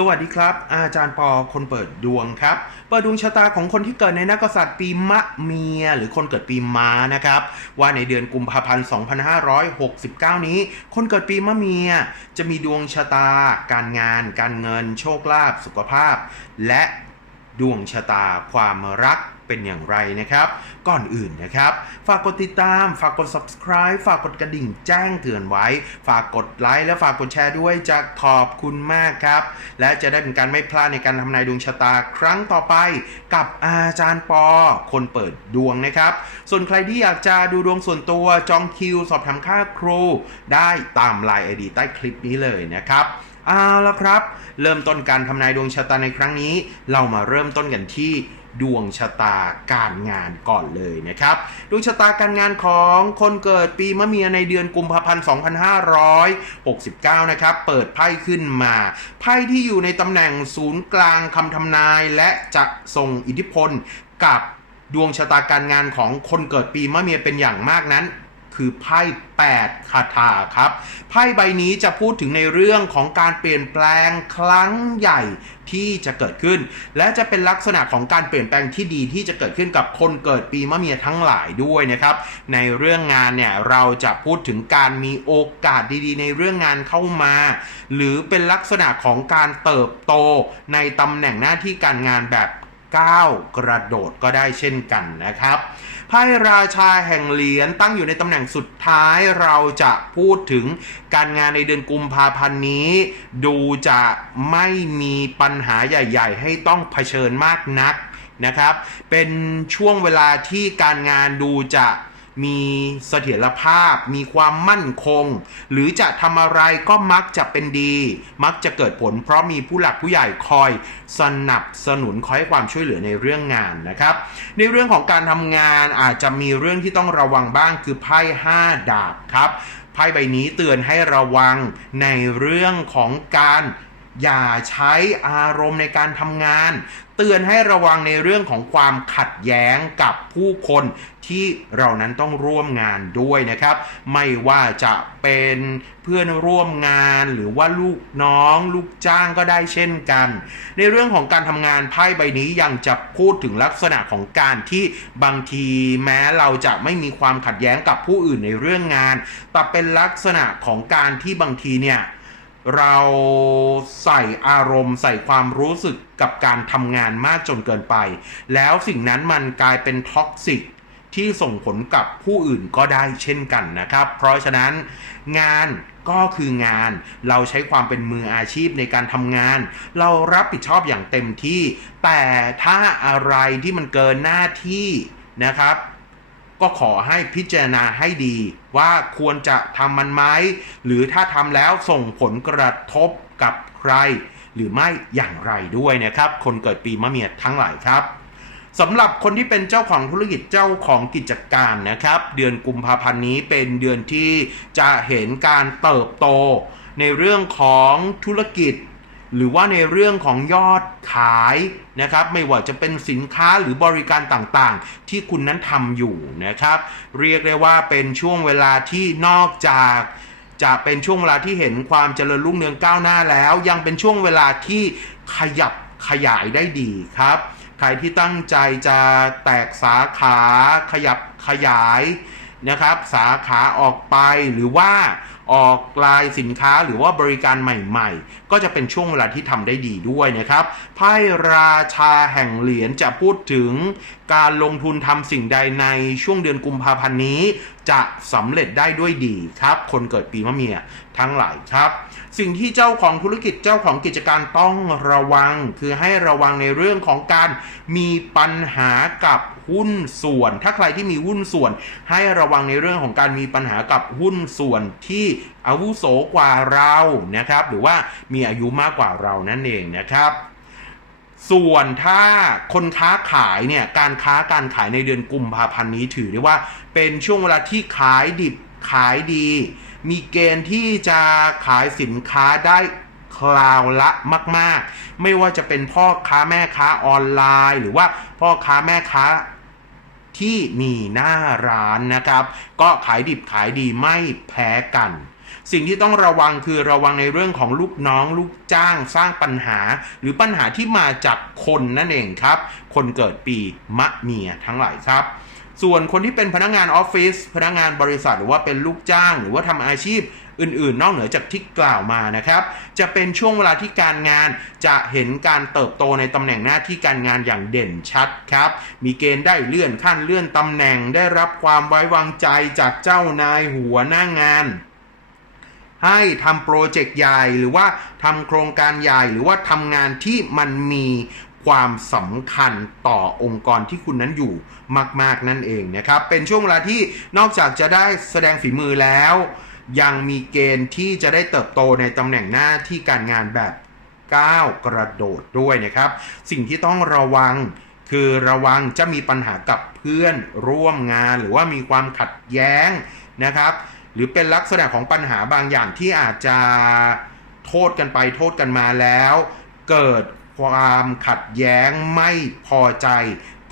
สวัสดีครับ อาจารย์ปอคนเปิดดวงครับ เปิดดวงชะตาของคนที่เกิดในนักษัตริย์ปีมะเมีย หรือคนเกิดปีม้านะครับ ว่าในเดือนกุมภาพันธ์ 2569 นี้ คนเกิดปีมะเมีย จะมีดวงชะตา การงาน การเงิน โชคลาภสุขภาพ และดวงชะตาความรัก เป็นอย่างไรนะครับ ก่อนอื่นนะครับ ฝากกดติดตาม ฝากกด subscribe ฝากกดกระดิ่งแจ้งเตือนไว้ ฝากกดไลค์และฝากกดแชร์ด้วยจะขอบคุณมากครับ และจะได้เป็นการไม่พลาดในการทำนายดวงชะตาครั้งต่อไป กับอาจารย์ปอ คนเปิดดวงนะครับ ส่วนใครที่อยากจะดูดวงส่วนตัวจองคิว สอบถามค่าครู ได้ตามไลน์ไอดีใต้คลิปนี้เลยนะครับเอาละครับ เริ่มต้นการทำนายดวงชะตาในครั้งนี้ เรามาเริ่มต้นกันที่ ดวงชะตาการงานก่อนเลยนะครับ ดวงชะตาการงานของคนเกิดปีมะเมียในเดือนกุมภาพันธ์ 2569 นะครับ เปิดไพ่ขึ้นมา ไพ่ที่อยู่ในตำแหน่งศูนย์กลางคำทำนายและจะส่งอิทธิพลกับดวงชะตาการงานของคนเกิดปีมะเมียเป็นอย่างมากนั้น คือไพ่8คาถาครับ ไพ่ใบนี้จะพูดถึงในเรื่องของการเปลี่ยนแปลงครั้งใหญ่ที่จะเกิดขึ้น และจะเป็นลักษณะของการเปลี่ยนแปลงที่ดีที่จะเกิดขึ้นกับคนเกิดปีมะเมียทั้งหลายด้วยนะครับ ในเรื่องงานเนี่ยเราจะพูดถึงการมีโอกาสดีๆ ในเรื่องงานเข้ามา หรือเป็นลักษณะของการเติบโตในตำแหน่งหน้าที่การงานแบบ ก้าวกระโดดก็ได้เช่นกันนะครับไพ่ราชาแห่งเหรียญตั้งอยู่ในตำแหน่งสุดท้ายเราจะพูดถึงการงานในเดือนกุมภาพันธ์นี้ ดูจะไม่มีปัญหาใหญ่ ๆ ให้ต้องเผชิญมากนักนะครับ เป็นช่วงเวลาที่การงานดูจะ มีเสถียรภาพ มีความมั่นคง หรือจะทำอะไรก็มักจะเป็นดี มักจะเกิดผล เพราะมีผู้หลักผู้ใหญ่คอยสนับสนุนคอยให้ความช่วยเหลือในเรื่องงานนะครับ ในเรื่องของการทำงานอาจจะมีเรื่องที่ต้องระวังบ้างคือไพ่5ดาบครับไพ่ใบนี้เตือนให้ระวังในเรื่องของการ อย่าใช้อารมณ์ในการทำงาน เตือนให้ระวังในเรื่องของความขัดแย้งกับผู้คนที่เรานั้นต้องร่วมงานด้วยนะครับ ไม่ว่าจะเป็นเพื่อนร่วมงานหรือว่าลูกน้อง ลูกจ้างก็ได้เช่นกัน ในเรื่องของการทำงานไพ่ใบนี้ยังจะพูดถึงลักษณะของการที่บางทีแม้เราจะไม่มีความขัดแย้งกับผู้อื่นในเรื่องงาน แต่เป็นลักษณะของการที่บางทีเนี่ย เราใส่อารมณ์ใส่ความรู้สึกกับการทำงานมากจนเกินไป แล้วสิ่งนั้นมันกลายเป็นท็อกซิกที่ส่งผลกับผู้อื่นก็ได้เช่นกันนะครับ เพราะฉะนั้นงานก็คืองานเราใช้ความเป็นมืออาชีพในการทำงาน เรารับผิดชอบอย่างเต็มที่ แต่ถ้าอะไรที่มันเกินหน้าที่นะครับ ก็ขอให้พิจารณาให้ดีว่าควรจะทำมันไหมหรือถ้าทำแล้วส่งผลกระทบกับใคร หรือไม่อย่างไรด้วยนะครับ คนเกิดปีมะเมียทั้งหลายครับสำหรับคนที่เป็นเจ้าของธุรกิจเจ้าของกิจการนะครับ เดือนกุมภาพันธ์นี้เป็นเดือนที่จะเห็นการเติบโต ในเรื่องของธุรกิจ หรือว่าในเรื่องของยอดขายนะครับ ไม่ว่าจะเป็นสินค้าหรือบริการต่างๆ ที่คุณนั้นทำอยู่นะครับ เรียกได้ว่าเป็นช่วงเวลาที่นอกจากจะเป็นช่วงเวลาที่เห็นความเจริญรุ่งเรืองก้าวหน้าแล้ว ยังเป็นช่วงเวลาที่ขยับขยายได้ดีครับ ใครที่ตั้งใจจะแตกสาขาขยับขยายนะครับ สาขาออกไปหรือว่า ออกลายสินค้าหรือว่าบริการใหม่ๆ ก็จะเป็นช่วงเวลาที่ทำได้ดีด้วยนะครับไพ่ราชาแห่งเหรียญจะพูดถึงการลงทุนทำสิ่งใดในช่วงเดือนกุมภาพันธ์นี้ จะสำเร็จได้ด้วยดีครับ คนเกิดปีมะเมียทั้งหลายครับ สิ่งที่เจ้าของธุรกิจเจ้าของกิจการต้องระวัง คือให้ระวังในเรื่องของการมีปัญหากับ หุ้นส่วน ถ้าใครที่มีหุ้นส่วน ให้ระวังในเรื่องของการมีปัญหากับหุ้นส่วนที่อาวุโสกว่าเรานะครับ หรือว่ามีอายุมากกว่าเรานั่นเองนะครับส่วนถ้าคนค้าขายเนี่ยการค้าการขายในเดือนกุมภาพันธ์นี้ถือได้ว่าเป็นช่วงเวลาที่ขายดิบขายดี มีเกณฑ์ที่จะขายสินค้าได้คราวละมาก ๆ ไม่ว่าจะเป็นพ่อค้าแม่ค้าออนไลน์ หรือว่าพ่อค้าแม่ค้า ที่มีหน้าร้านนะครับ ก็ขายดิบขายดีไม่แพ้กัน สิ่งที่ต้องระวังคือระวังในเรื่องของลูกน้องลูกจ้างสร้างปัญหา หรือปัญหาที่มาจากคนนั่นเองครับ คนเกิดปีมะเมียทั้งหลายครับส่วนคนที่เป็นพนักงานออฟฟิศพนักงานบริษัทหรือว่าเป็นลูกจ้าง หรือว่าทำอาชีพ อื่นๆ นอกเหนือจากที่กล่าวมานะครับ จะเป็นช่วงเวลาที่การงานจะเห็นการเติบโตในตำแหน่งหน้าที่การงานอย่างเด่นชัดครับ มีเกณฑ์ได้เลื่อนขั้นเลื่อนตำแหน่งได้รับความไว้วางใจจากเจ้านายหัวหน้างานให้ทำโปรเจกต์ใหญ่หรือว่าทำโครงการใหญ่หรือว่าทำงานที่มันมีความสำคัญต่อองค์กรที่คุณนั้นอยู่มาก ๆ นั่นเองนะครับ เป็นช่วงเวลาที่นอกจากจะได้แสดงฝีมือแล้ว ยังมีเกณฑ์ที่จะได้เติบโตในตำแหน่งหน้าที่การงานแบบก้าวกระโดดด้วยนะครับ สิ่งที่ต้องระวังคือระวังจะมีปัญหากับเพื่อนร่วมงานหรือว่ามีความขัดแย้งนะครับ หรือเป็นลักษณะของปัญหาบางอย่างที่อาจจะโทษกันไปโทษกันมาแล้ว เกิดความขัดแย้งไม่พอใจ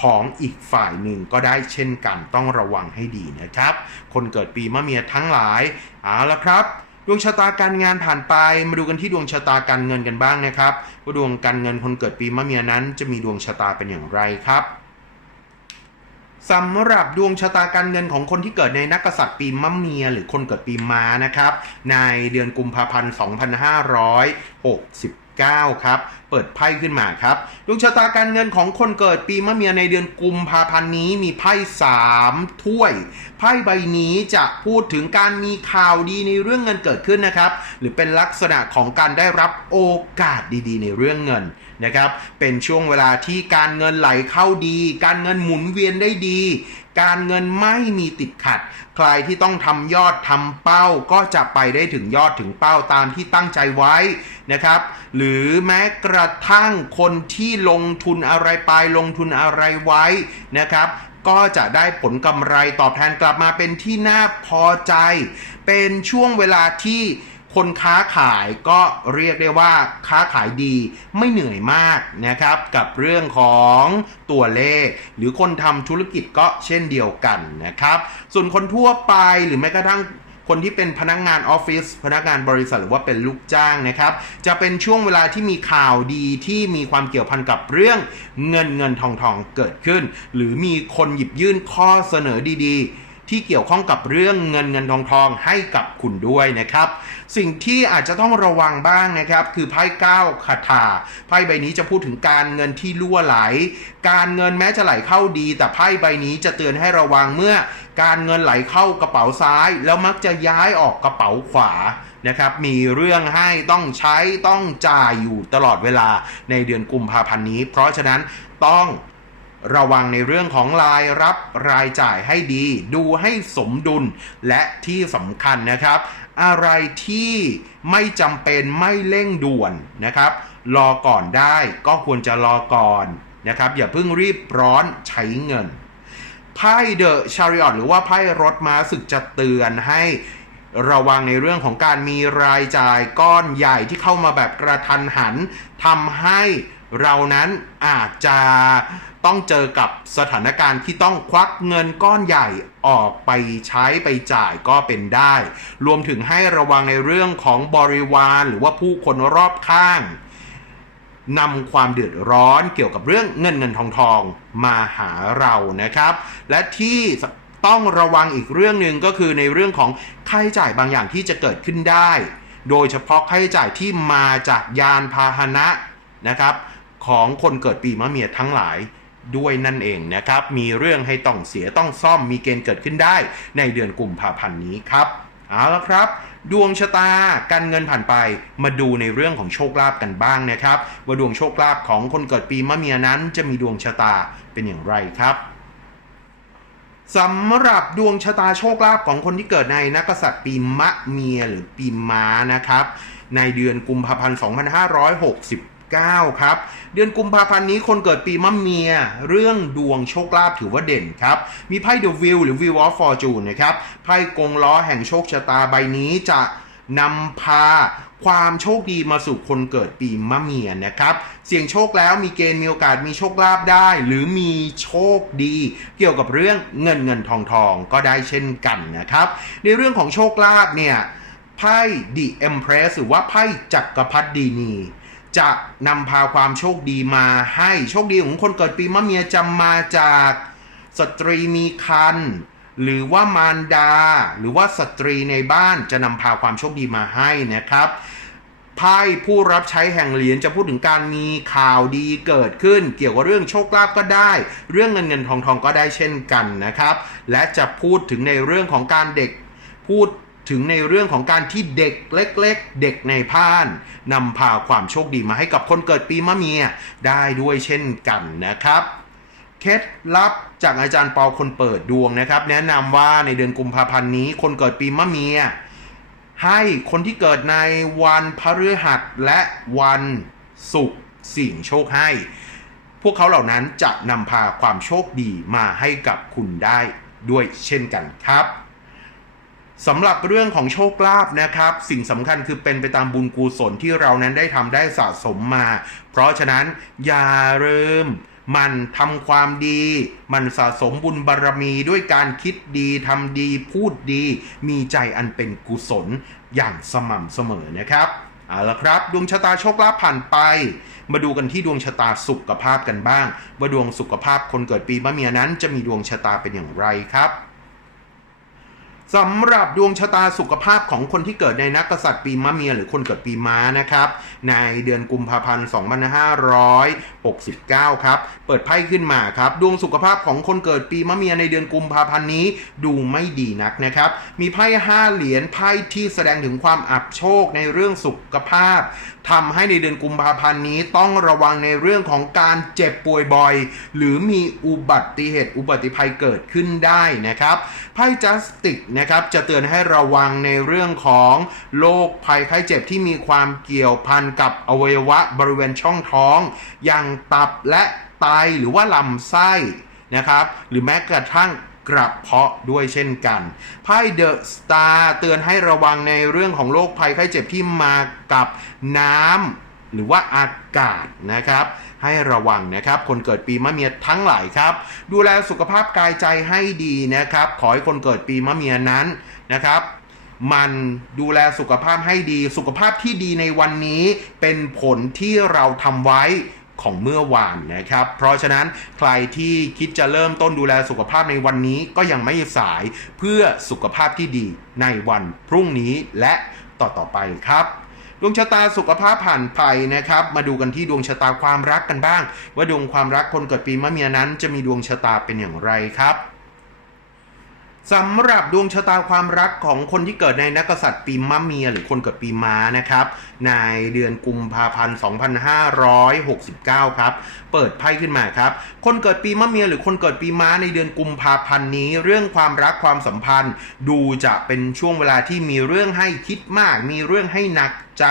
ของอีกฝ่ายหนึ่งก็ได้เช่นกันต้องระวังให้ดีนะครับ คนเกิดปีมะเมียทั้งหลายเอาละครับดวงชะตาการงานผ่านไปมาดูกันที่ดวงชะตาการเงินกันบ้างนะครับว่าดวงการเงินคนเกิดปีมะเมียนั้น จะมีดวงชะตาเป็นอย่างไรครับสำหรับดวงชะตาการเงินของคนที่เกิดในนักษัตริย์ปีมะเมีย หรือคนเกิดปีม้านะครับ ในเดือนกุมภาพันธ์ 19 ครับ เปิดไพ่ขึ้นมาครับ ดวงชะตาการเงินของคนเกิดปีมะเมียในเดือนกุมภาพันธ์นี้มีไพ่สามถ้วย ไพ่ใบนี้จะพูดถึงการมีข่าวดีในเรื่องเงินเกิดขึ้นนะครับ หรือเป็นลักษณะของการได้รับโอกาสดีๆ ในเรื่องเงิน นะครับ เป็นช่วงเวลาที่การเงินไหลเข้าดี การเงินหมุนเวียนได้ดี การเงินไม่มีติดขัด ใครที่ต้องทำยอดทำเป้าก็จะไปได้ถึงยอดถึงเป้าตามที่ตั้งใจไว้นะครับ หรือแม้กระทั่งคนที่ลงทุนอะไรไปลงทุนอะไรไว้นะครับก็จะได้ผลกำไรตอบแทนกลับมาเป็นที่น่าพอใจ เป็นช่วงเวลาที่ คนค้าขายก็เรียกได้ว่าค้าขายดีไม่เหนื่อยมากนะครับ กับเรื่องของตัวเลข หรือคนทำธุรกิจก็เช่นเดียวกันนะครับ ส่วนคนทั่วไปหรือแม้กระทั่งคนที่เป็นพนักงานออฟฟิศพนักงานบริษัทหรือว่าเป็นลูกจ้างนะครับ จะเป็นช่วงเวลาที่มีข่าวดีที่มีความเกี่ยวพันกับเรื่องเงินเงินทองทองเกิดขึ้น หรือมีคนหยิบยื่นข้อเสนอดีๆ ที่เกี่ยวข้องกับเรื่องเงินเงินทองทองให้กับคุณด้วยนะครับ สิ่งที่อาจจะต้องระวังบ้างนะครับ คือไพ่เก้าคาถาไพ่ใบนี้จะพูดถึงการเงินที่รั่วไหล การเงินแม้จะไหลเข้าดี แต่ไพ่ใบนี้จะเตือนให้ระวังเมื่อการเงินไหลเข้ากระเป๋าซ้าย แล้วมักจะย้ายออกกระเป๋าขวานะครับมีเรื่องให้ต้องใช้ต้องจ่ายอยู่ตลอดเวลาในเดือนกุมภาพันธ์นี้ เพราะฉะนั้นต้อง ระวังในเรื่องของรายรับรายจ่ายให้ดี ดูให้สมดุลและที่สำคัญนะครับ อะไรที่ไม่จำเป็นไม่เร่งด่วนนะครับ รอก่อนได้ก็ควรจะรอก่อนนะครับ อย่าเพิ่งรีบร้อนใช้เงินไพ่เดอะชาริออตหรือว่าไพ่รถม้าศึกจะเตือนให้ระวังในเรื่องของการมีรายจ่ายก้อนใหญ่ที่เข้ามาแบบกระทันหันทำให้เรานั้นอาจจะ ต้องเจอกับสถานการณ์ที่ต้องควักเงินก้อนใหญ่ออกไปใช้ไปจ่ายก็เป็นได้ รวมถึงให้ระวังในเรื่องของบริวารหรือว่าผู้คนรอบข้างนำความเดือดร้อนเกี่ยวกับเรื่องเงินเงินทองทองมาหาเรานะครับ และที่ต้องระวังอีกเรื่องหนึ่งก็คือในเรื่องของค่าใช้จ่ายบางอย่างที่จะเกิดขึ้นได้ โดยเฉพาะค่าใช้จ่ายที่มาจากยานพาหนะนะครับ ของคนเกิดปีมะเมียทั้งหลาย ด้วยนั่นเองนะครับ มีเรื่องให้ต้องเสียต้องซ่อมมีเกณฑ์เกิดขึ้นได้ ในเดือนกุมภาพันธ์นี้ครับเอาละครับ ดวงชะตาการเงินผ่านไปมาดูในเรื่องของโชคลาภกันบ้างนะครับ ว่าดวงโชคลาภของคนเกิดปีมะเมียนั้นจะมีดวงชะตาเป็นอย่างไรครับสำหรับดวงชะตาโชคลาภของคนที่เกิดในนักษัตริย์ปีมะเมียหรือปีม้านะครับ ในเดือนกุมภาพันธ์ 2569ครับ เดือนกุมภาพันธ์นี้คนเกิดปีมะเมีย เรื่องดวงโชคลาภถือว่าเด่นครับ มีไพ่ The Wheel หรือ Wheel of Fortune นะครับ ไพ่กงล้อแห่งโชคชะตาใบนี้จะนำพาความโชคดีมาสู่คนเกิดปีมะเมียนะครับ เสี่ยงโชคแล้วมีเกณฑ์มีโอกาสมีโชคลาภได้ หรือมีโชคดี เกี่ยวกับเรื่องเงินเงินทองทองก็ได้เช่นกันนะครับ ในเรื่องของโชคลาภเนี่ยไพ่ The Empress หรือว่าไพ่จักรพรรดินี จะนำพาความโชคดีมาให้โชคดีของคนเกิดปีมะเมียจะมาจากสตรีมีคันหรือว่ามารดา หรือว่าสตรีในบ้านจะนำพาความโชคดีมาให้นะครับไพ่ผู้รับใช้แห่งเหรียญจะพูดถึงการมีข่าวดีเกิดขึ้น เกี่ยวกับเรื่องโชคลาภก็ได้ เรื่องเงินเงินทองทองก็ได้เช่นกันนะครับ และจะพูดถึงในเรื่องของการเด็กพูด ถึงในเรื่องของการที่เด็กเล็ก ๆ เด็กในพานนำพาความโชคดีมาให้กับคนเกิดปีมะเมียได้ด้วยเช่นกันนะครับเคล็ดลับจากอาจารย์เปาคนเปิดดวงนะครับ แนะนำว่าในเดือนกุมภาพันธ์นี้ คนเกิดปีมะเมีย ให้คนที่เกิดในวันพฤหัสและวันศุกร์สิ่งโชคให้ พวกเขาเหล่านั้นจะนำพาความโชคดีมาให้กับคุณได้ด้วยเช่นกันครับ สำหรับเรื่องของโชคลาภนะครับ สิ่งสำคัญคือเป็นไปตามบุญกุศลที่เรานั้นได้ทำได้สะสมมา เพราะฉะนั้นอย่าลืมมันทำความดี มันสะสมบุญบารรมีด้วยการคิดดีทำดีพูดดี มีใจอันเป็นกุศลอย่างสม่ำเสมอนะครับเอาละครับ ดวงชะตาโชคลาภผ่านไป มาดูกันที่ดวงชะตาสุขภาพกันบ้าง ว่าดวงสุขภาพคนเกิดปีมะเมียนั้นจะมีดวงชะตาเป็นอย่างไรครับ สำหรับดวงชะตาสุขภาพของคนที่เกิดในนักกษัตริย์ปีมะเมียหรือคนเกิดปีม้านะครับ ในเดือนกุมภาพันธ์ 2569 ครับ เปิดไพ่ขึ้นมาครับ ดวงสุขภาพของคนเกิดปีมะเมียในเดือนกุมภาพันธ์นี้ดูไม่ดีนักนะครับ มีไพ่ห้าเหรียญไพ่ที่แสดงถึงความอับโชคในเรื่องสุขภาพทำให้ในเดือนกุมภาพันธ์นี้ต้องระวังในเรื่องของการเจ็บป่วยบ่อย หรือมีอุบัติเหตุอุบัติภัยเกิดขึ้นได้นะครับ พ่จัสติกนะครับจะเตือนให้ระวังในเรื่องของโรคภัยไข้เจ็บที่มีความเกี่ยวพันกับอวัยวะบริเวณช่องท้อง อย่างตับและไตหรือว่าลำไส้นะครับ หรือแม้กระทั่งกระเพาะด้วยเช่นกัน ไพ่เดอะสตาร์เตือนให้ระวังในเรื่องของโรคภัยไข้เจ็บที่มากับน้ำ หรือว่าอากาศนะครับ ให้ระวังนะครับ คนเกิดปีมะเมียทั้งหลายครับ ดูแลสุขภาพกายใจให้ดีนะครับ ขอให้คนเกิดปีมะเมียนั้นนะครับมันดูแลสุขภาพให้ดี สุขภาพที่ดีในวันนี้เป็นผลที่เราทำไว้ของเมื่อวานนะครับ เพราะฉะนั้นใครที่คิดจะเริ่มต้นดูแลสุขภาพในวันนี้ก็ยังไม่สายเพื่อสุขภาพที่ดีในวันพรุ่งนี้และต่อๆไปครับ ดวงชะตาสุขภาพผ่านไปนะครับ มาดูกันที่ดวงชะตาความรักกันบ้าง ว่าดวงความรักคนเกิดปีมะเมียนั้นจะมีดวงชะตาเป็นอย่างไรครับสำหรับดวงชะตาความรักของคนที่เกิดในนักกษัตริย์ปีมะเมีย หรือคนเกิดปีม้านะครับ ในเดือนกุมภาพันธ์ 2569 ครับ เปิดไพ่ขึ้นมาครับ คนเกิดปีมะเมีย หรือคนเกิดปีม้าในเดือนกุมภาพันธ์นี้ เรื่องความรักความสัมพันธ์ ดูจะเป็นช่วงเวลาที่มีเรื่องให้คิดมาก มีเรื่องให้หนัก ใจ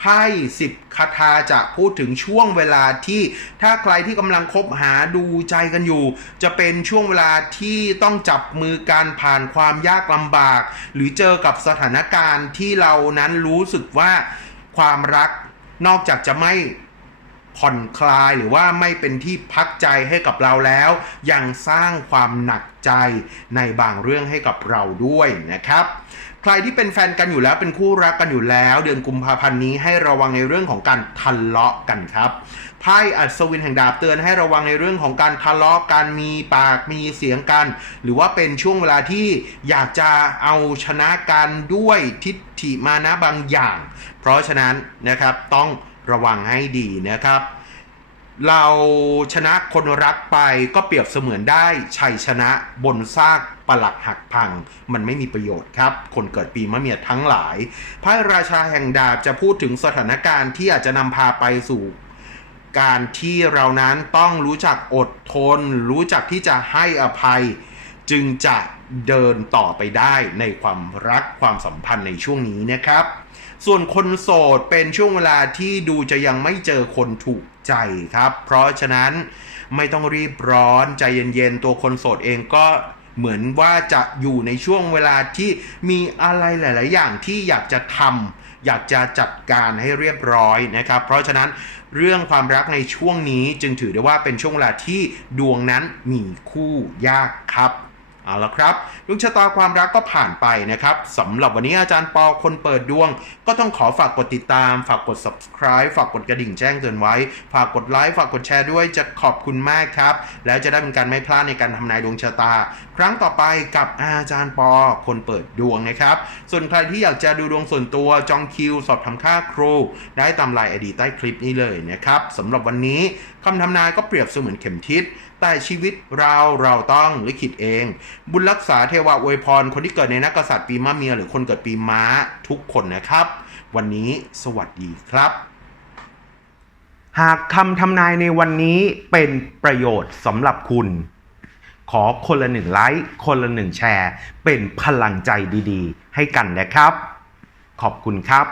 ไพ่สิบคาถาจะพูดถึงช่วงเวลาที่ถ้าใครที่กำลังคบหาดูใจกันอยู่ จะเป็นช่วงเวลาที่ต้องจับมือการผ่านความยากลำบาก หรือเจอกับสถานการณ์ที่เรานั้นรู้สึกว่าความรักนอกจากจะไม่ผ่อนคลายหรือว่าไม่เป็นที่พักใจให้กับเราแล้ว ยังสร้างความหนักใจในบางเรื่องให้กับเราด้วยนะครับ ใครที่เป็นแฟนกันอยู่แล้วเป็นคู่รักกันอยู่แล้ว เดือนกุมภาพันธ์นี้ให้ระวังในเรื่องของการทะเลาะกันครับไพ่อัศวินแห่งดาบเตือนให้ระวังในเรื่องของการทะเลาะกันมีปากมีเสียงกัน หรือว่าเป็นช่วงเวลาที่อยากจะเอาชนะกันด้วยทิฏฐิมานะบางอย่าง เพราะฉะนั้นนะครับต้องระวังให้ดีนะครับเราชนะคนรักไปก็เปรียบเสมือนได้ชัยชนะบนซาก ปลักหักพัง มันไม่มีประโยชน์ครับ คนเกิดปีมะเมียทั้งหลายไพ่ราชาแห่งดาบจะพูดถึงสถานการณ์ที่อาจจะนำพาไปสู่การที่เรานั้นต้องรู้จักอดทน รู้จักที่จะให้อภัย จึงจะเดินต่อไปได้ในความรักความสัมพันธ์ในช่วงนี้นะครับ ส่วนคนโสดเป็นช่วงเวลาที่ดูจะยังไม่เจอคนถูกใจครับ เพราะฉะนั้นไม่ต้องรีบร้อนใจเย็นๆ ตัวคนโสดเองก็ เหมือนว่าจะอยู่ในช่วงเวลาที่มีอะไรหลาย ๆ อย่างที่อยากจะทำอยากจะจัดการให้เรียบร้อยนะครับ เพราะฉะนั้นเรื่องความรักในช่วงนี้จึงถือได้ว่าเป็นช่วงเวลาที่ดวงนั้นมีคู่ยากครับเอาละครับดวงชะตาความรักก็ผ่านไปนะครับสำหรับวันนี้อาจารย์ปอคนเปิดดวง ก็ต้องขอฝากกดติดตาม ฝากกด subscribe ฝากกดกระดิ่งแจ้งเตือนไว้ ฝากกดไลค์ฝากกดแชร์ด้วยจะขอบคุณมากครับ แล้วจะได้เป็นการไม่พลาดในการทำนายดวงชะตา ครั้งต่อไปกับอาจารย์ปอคนเปิดดวงนะครับ ส่วนใครที่อยากจะดูดวงส่วนตัวจองคิว สอบทำค่าครู ได้ตามไลน์ไอดีใต้คลิปนี้เลยนะครับสำหรับวันนี้คำทำนายก็เปรียบเสมือนเข็มทิศแต่ชีวิตเราเราต้องลิขิตเอง บุญรักษาเทวะอวยพร คนที่เกิดในนักกษัตริย์ปีมะเมีย หรือคนเกิดปีม้าทุกคนนะครับ วันนี้สวัสดีครับหากคำทำนายในวันนี้เป็นประโยชน์สำหรับคุณ ขอคนละหนึ่งไลค์คนละหนึ่งแชร์ เป็นพลังใจดีๆ ให้กันนะครับ ขอบคุณครับ